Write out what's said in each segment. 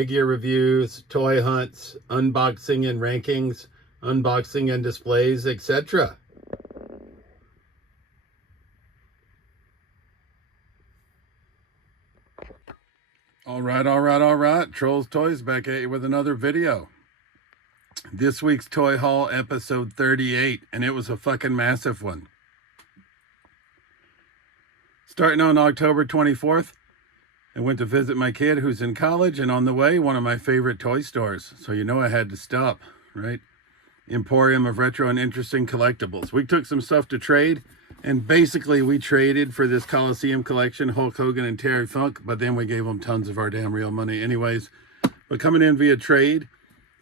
figure reviews, toy hunts, unboxing and rankings, unboxing and displays, etc. All right. Trolls Toys back at you with another video. This week's Toy Haul, episode 38, and it was a fucking massive one. Starting on October 24th, I went to visit my kid who's in college, and on the way, one of my favorite toy stores. So you know I had to stop, right? Emporium of Retro and Interesting Collectibles. We took some stuff to trade, and basically we traded for this Coliseum collection, Hulk Hogan and Terry Funk, but then we gave them tons of our damn real money anyways. But coming in via trade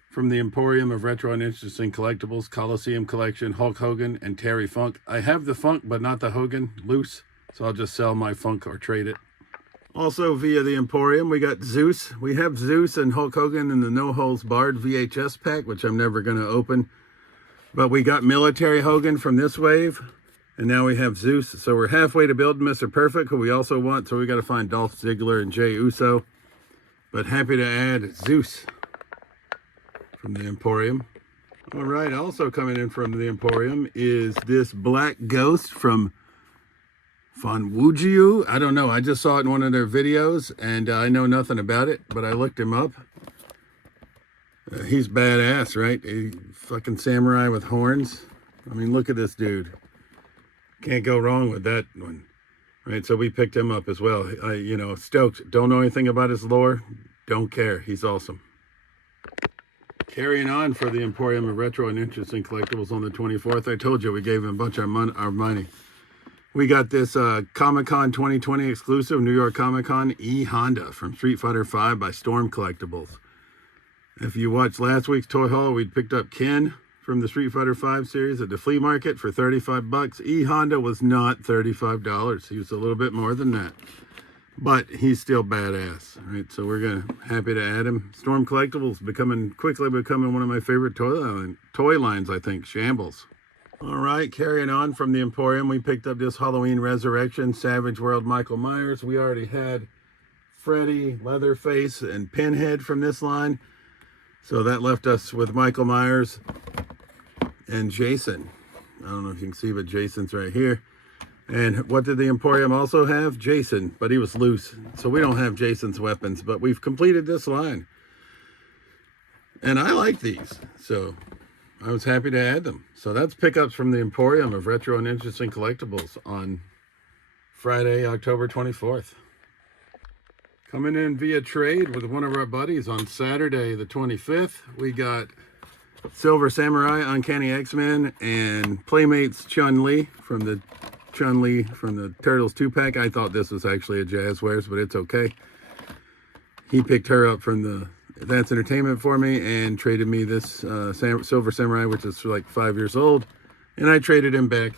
from the Emporium of Retro and Interesting Collectibles, Coliseum collection, Hulk Hogan and Terry Funk. I have the Funk, but not the Hogan loose, so I'll just sell my Funk or trade it. Also via the Emporium, we got Zeus. We have Zeus and Hulk Hogan in the No Holds Barred VHS pack, which I'm never going to open. But we got Military Hogan from this wave, and now we have Zeus. So we're halfway to building Mr. Perfect, who we also want. So we got to find Dolph Ziggler and Jey Uso. But happy to add Zeus from the Emporium. All right, also coming in from the Emporium is this Black Ghost from Fonwujiu. I don't know. I just saw it in one of their videos, and I know nothing about it, but I looked him up. He's badass, right? A fucking samurai with horns. I mean, look at this dude. Can't go wrong with that one, right? So we picked him up as well. Stoked. Don't know anything about his lore. Don't care. He's awesome. Carrying on for the Emporium of Retro and Interesting Collectibles on the 24th. I told you we gave him a bunch of our money. We got this Comic-Con 2020 exclusive, New York Comic-Con E-Honda from Street Fighter V by Storm Collectibles. If you watched last week's Toy Haul, we picked up Ken from the Street Fighter V series at the flea market for 35 bucks. E-Honda was not $35. He was a little bit more than that. But he's still badass, right? So we're happy to add him. Storm Collectibles quickly becoming one of my favorite toy lines, I think. Shambles. All right, carrying on from the Emporium, we picked up this Halloween Resurrection Savage World Michael Myers. We already had Freddy, Leatherface, and Pinhead from this line. So that left us with Michael Myers and Jason. I don't know if you can see, but Jason's right here. And what did the Emporium also have? Jason, but he was loose. So we don't have Jason's weapons, but we've completed this line. And I like these, so I was happy to add them. So that's pickups from the Emporium of Retro and Interesting Collectibles on Friday, October 24th. Coming in via trade with one of our buddies on Saturday, the 25th, we got Silver Samurai, Uncanny X-Men, and Playmates Chun-Li from the Turtles 2-pack. I thought this was actually a Jazzwares, but it's okay. He picked her up from the That's Entertainment for me and traded me this Silver Samurai, which is like 5 years old, and I traded him back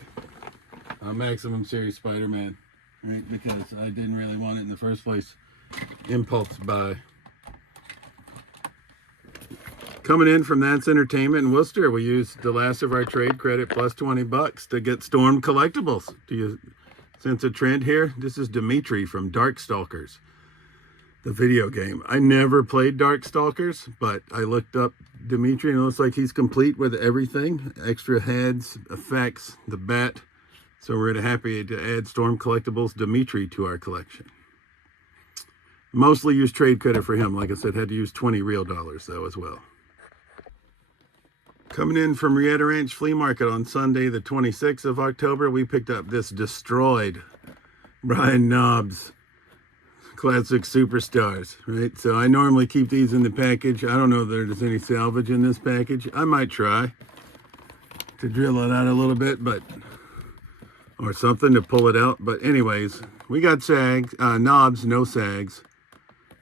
Maximum Series Spider-Man, right? Because I didn't really want it in the first place. Impulse buy. Coming in from That's Entertainment in Worcester, we used the last of our trade credit plus 20 bucks to get Storm Collectibles. Do you sense a trend here? This is Dimitri from Darkstalkers, the video game. I never played Darkstalkers, but I looked up Dimitri and it looks like he's complete with everything. Extra heads, effects, the bat. So we're happy to add Storm Collectibles Dimitri to our collection. Mostly used trade credit for him. Like I said, had to use 20 real dollars though as well. Coming in from Rietta Ranch Flea Market on Sunday, the 26th of October, we picked up this destroyed Brian Knobs Classic Superstars, right? So I normally keep these in the package. I don't know if there's any salvage in this package. I might try to drill it out a little bit, or something to pull it out. But anyways, we got sags, knobs, no sags,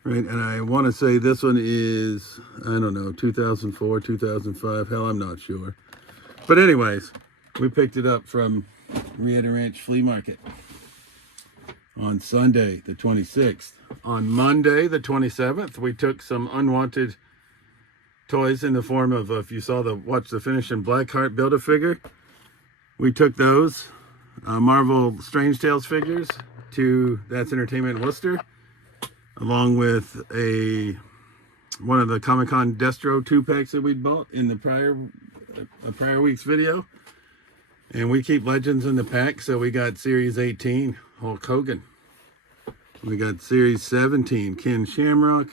right? And I want to say this one is, I don't know, 2004, 2005. Hell, I'm not sure. But anyways, we picked it up from Rietta Ranch Flea Market on Sunday, the 26th. On Monday, the 27th, we took some unwanted toys in the form of, if you saw watch the finish in Blackheart Build-A-Figure, we took those Marvel Strange Tales figures to That's Entertainment Worcester, along with a one of the Comic-Con Destro 2-packs that we bought in the prior week's video. And we keep Legends in the pack, so we got Series 18, Hulk Hogan. We got Series 17, Ken Shamrock.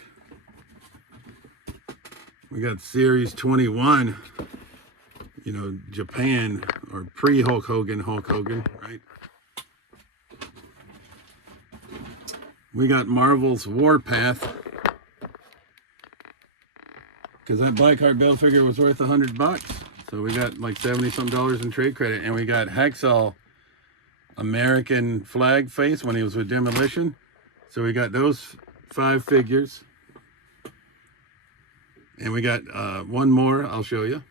We got Series 21, you know, Japan, or pre-Hulk Hogan, right? We got Marvel's Warpath, because that Blackheart Bell figure was worth $100. So we got like 70-some in trade credit. And we got Hacksaw American flag face when he was with Demolition. So we got those 5 figures. And we got one more I'll show you.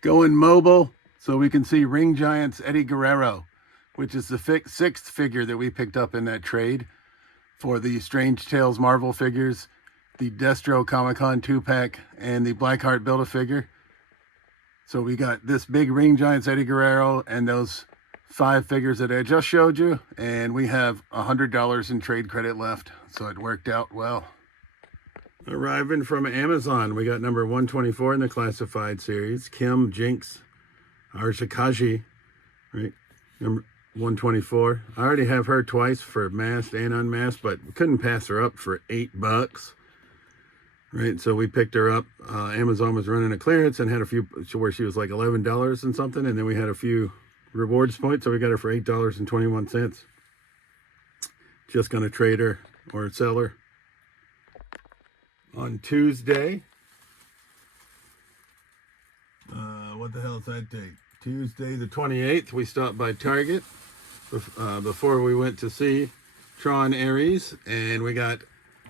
Going mobile so we can see Ring Giant's Eddie Guerrero, which is the 6th figure that we picked up in that trade for the Strange Tales Marvel figures, the Destro Comic-Con 2-pack, and the Blackheart Build-A-Figure. So we got this big Ring Giant's Eddie Guerrero and those 5 figures that I just showed you, and we have $100 in trade credit left, so it worked out well. Arriving from Amazon, we got number 124 in the classified series, Kim Jinx Arshikaji, right? Number 124. I already have her twice for masked and unmasked, but we couldn't pass her up for $8. Right, so we picked her up. Amazon was running a clearance and had a few where she was like $11 and something, and then we had a few rewards points, so we got her for $8.21. Just gonna trade her or sell her. On Tuesday, what the hell is that date? Tuesday the 28th, we stopped by Target before we went to see Tron Ares, and we got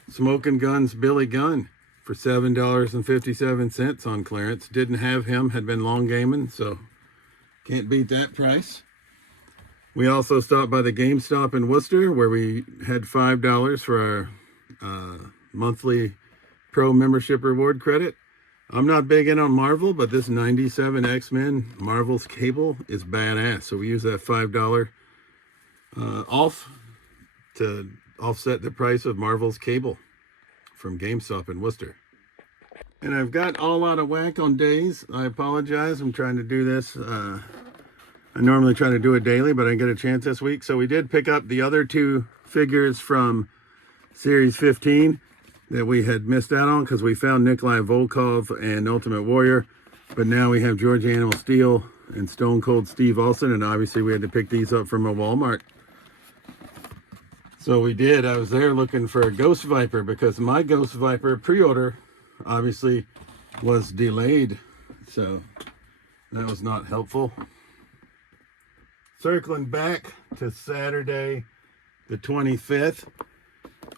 Smoking Guns Billy Gunn for $7.57 on clearance. Didn't have him, had been long gaming, so can't beat that price. We also stopped by the GameStop in Worcester, where we had $5 for our monthly Pro membership reward credit. I'm not big in on Marvel, but this 97 X-Men Marvel's cable is badass. So we use that $5 off to offset the price of Marvel's cable from GameStop in Worcester. And I've got all out of whack on days. I apologize. I'm trying to do this. I normally try to do it daily, but I didn't get a chance this week. So we did pick up the other 2 figures from Series 15 that we had missed out on because we found Nikolai Volkov and Ultimate Warrior. But now we have George Animal Steel and Stone Cold Steve Austin, and obviously we had to pick these up from a Walmart. So we did. I was there looking for a Ghost Viper because my Ghost Viper pre-order obviously was delayed. So that was not helpful. Circling back to Saturday the 25th,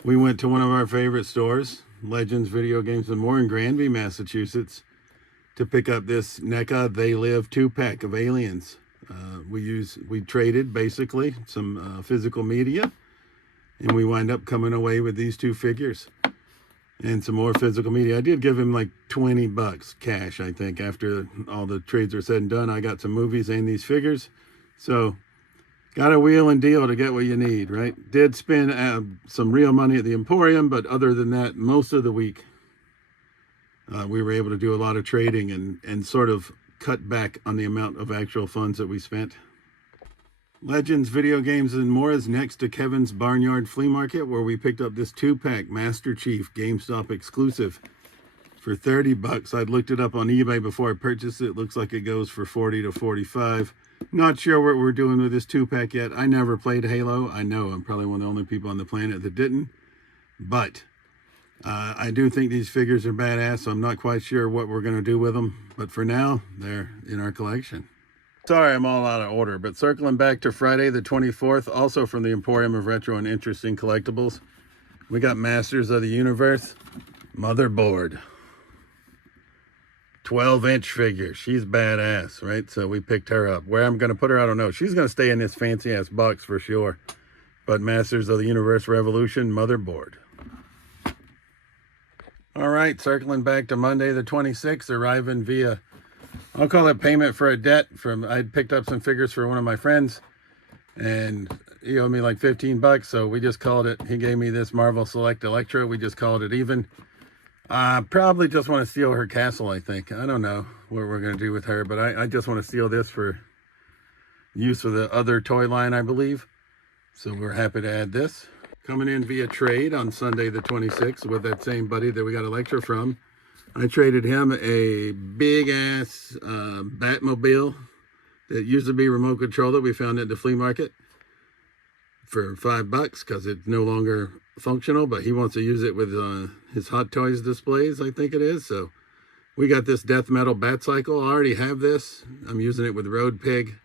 we went to one of our favorite stores, Legends Video Games and More in Granby, Massachusetts, to pick up this NECA They Live 2-pack of Aliens. We traded basically some physical media, and we wind up coming away with these 2 figures and some more physical media. I did give him like $20 cash, I think, after all the trades are said and done. I got some movies and these figures. So got a wheel and deal to get what you need, right? Did spend some real money at the Emporium, but other than that, most of the week, we were able to do a lot of trading and sort of cut back on the amount of actual funds that we spent. Legends Video Games and More is next to Kevin's Barnyard Flea Market, where we picked up this 2-pack Master Chief GameStop exclusive for $30. I'd looked it up on eBay before I purchased it. Looks like it goes for $40 to $45. Not sure what we're doing with this 2-pack yet. I never played Halo. I know I'm probably one of the only people on the planet that didn't. But I do think these figures are badass, so I'm not quite sure what we're going to do with them. But for now, they're in our collection. Sorry, I'm all out of order, but circling back to Friday the 24th, also from the Emporium of Retro and Interesting Collectibles, we got Masters of the Universe Motherboard. 12-inch figure. She's badass, right? So we picked her up. Where I'm going to put her, I don't know. She's going to stay in this fancy-ass box for sure. But Masters of the Universe Revolution Motherboard. All right, circling back to Monday the 26th, arriving via, I'll call it payment for a debt. I'd picked up some figures for one of my friends, and he owed me like $15, so we just called it. He gave me this Marvel Select Electra. We just called it even. Probably just want to steal her castle, I think. I don't know what we're going to do with her, but I just want to steal this for use with the other toy line, I believe. So we're happy to add this. Coming in via trade on Sunday the 26th with that same buddy that we got a lecture from. I traded him a big-ass Batmobile that used to be remote control that we found at the flea market for $5 because it's no longer functional, but he wants to use it with his Hot Toys displays, I think it is. So we got this death metal bat cycle. I already have this. I'm using it with Road Pig,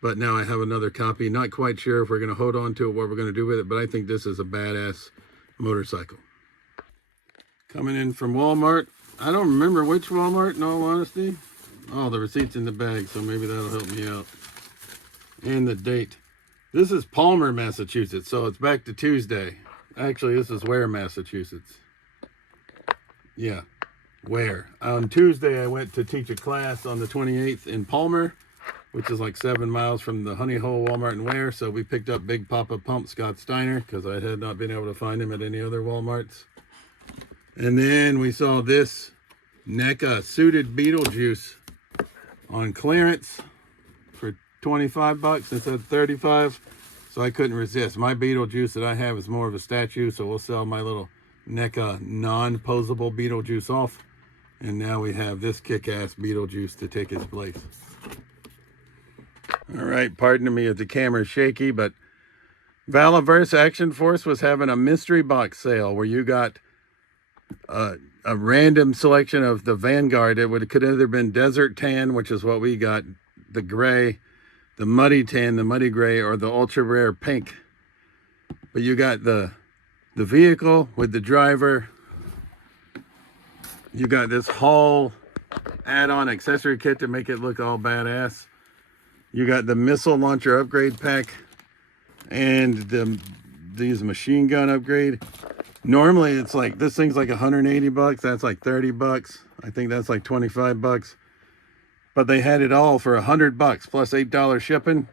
but now I have another copy. Not quite sure if we're going to hold on to it, what we're going to do with it, but I think this is a badass motorcycle. Coming in from Walmart. I don't remember which Walmart, in all honesty. Oh, the receipt's in the bag, so maybe that'll help me out. And the date. This is Palmer, Massachusetts, so it's back to Tuesday. Actually, this is Ware, Massachusetts. Yeah, Ware. On Tuesday, I went to teach a class on the 28th in Palmer, which is like 7 miles from the Honey Hole Walmart in Ware. So we picked up Big Papa Pump Scott Steiner because I had not been able to find him at any other Walmarts. And then we saw this NECA suited Beetlejuice on clearance for $25 instead of $35. So I couldn't resist. My Beetlejuice that I have is more of a statue, so we'll sell my little NECA non-posable Beetlejuice off. And now we have this kick-ass Beetlejuice to take its place. All right, pardon me if the camera's shaky, but Valaverse Action Force was having a mystery box sale where you got a random selection of the Vanguard. It could either been Desert Tan, which is what we got, the gray, the Muddy Tan, the Muddy Gray, or the Ultra Rare Pink. But you got the vehicle with the driver. You got this whole add-on accessory kit to make it look all badass. You got the missile launcher upgrade pack and these machine gun upgrade. Normally it's like, this thing's like $180, that's like $30. I think that's like $25. But they had it all for $100 plus $8 shipping.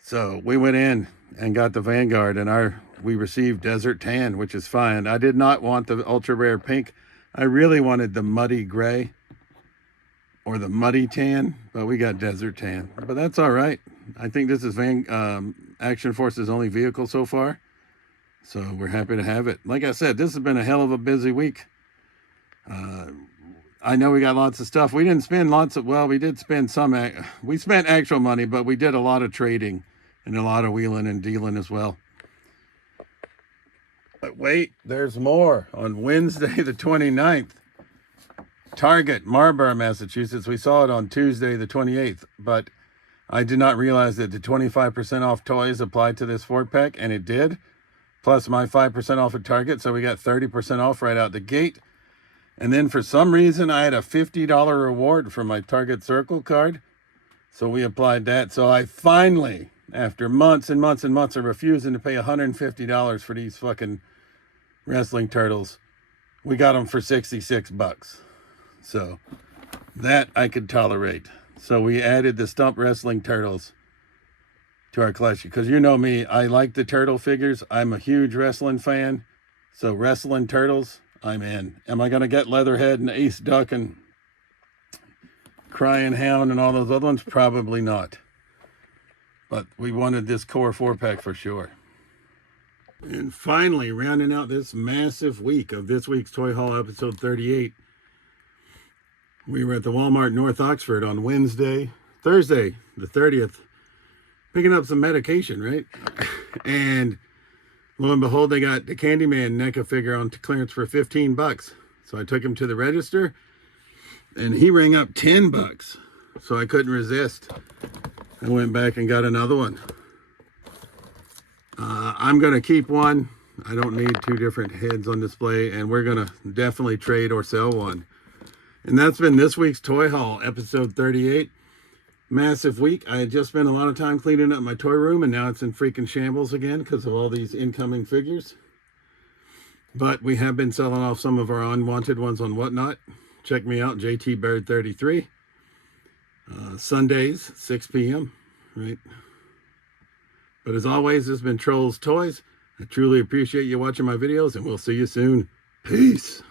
So we went in and got the Vanguard, and we received Desert Tan, which is fine. I did not want the Ultra Rare Pink. I really wanted the Muddy Gray or the Muddy Tan, but we got Desert Tan. But that's all right. I think this is Action Force's only vehicle so far. So we're happy to have it. Like I said, this has been a hell of a busy week. I know we got lots of stuff. We didn't spend lots of, well, we did spend some, we spent actual money, but we did a lot of trading and a lot of wheeling and dealing as well. But wait, there's more. On Wednesday the 29th, Target, Marlborough, Massachusetts. We saw it on Tuesday the 28th, but I did not realize that the 25% off toys applied to this 4-pack, and it did. Plus my 5% off at Target, so we got 30% off right out the gate. And then for some reason, I had a $50 reward for my Target Circle card. So we applied that. So I finally, after months and months and months of refusing to pay $150 for these fucking wrestling turtles, we got them for $66. So that I could tolerate. So we added the Stump Wrestling Turtles to our collection, because you know me, I like the turtle figures. I'm a huge wrestling fan, so wrestling turtles, I'm in. Am I going to get Leatherhead and Ace Duck and Crying Hound and all those other ones? Probably not, but we wanted this core 4-pack for sure. And finally, rounding out this massive week of this week's Toy Haul episode 38, we were at the Walmart North Oxford on Thursday the 30th, picking up some medication, right? And lo and behold, they got the Candyman NECA figure on clearance for $15. So I took him to the register, and he rang up $10. So I couldn't resist. I went back and got another one. I'm going to keep one. I don't need 2 different heads on display, and we're going to definitely trade or sell one. And that's been this week's Toy Haul, episode 38. Massive week. I had just spent a lot of time cleaning up my toy room, and now it's in freaking shambles again because of all these incoming figures. But we have been selling off some of our unwanted ones on Whatnot. Check me out, JT Bird 33. Sundays, 6 p.m. Right? But as always, this has been Trolls Toys. I truly appreciate you watching my videos, and we'll see you soon. Peace.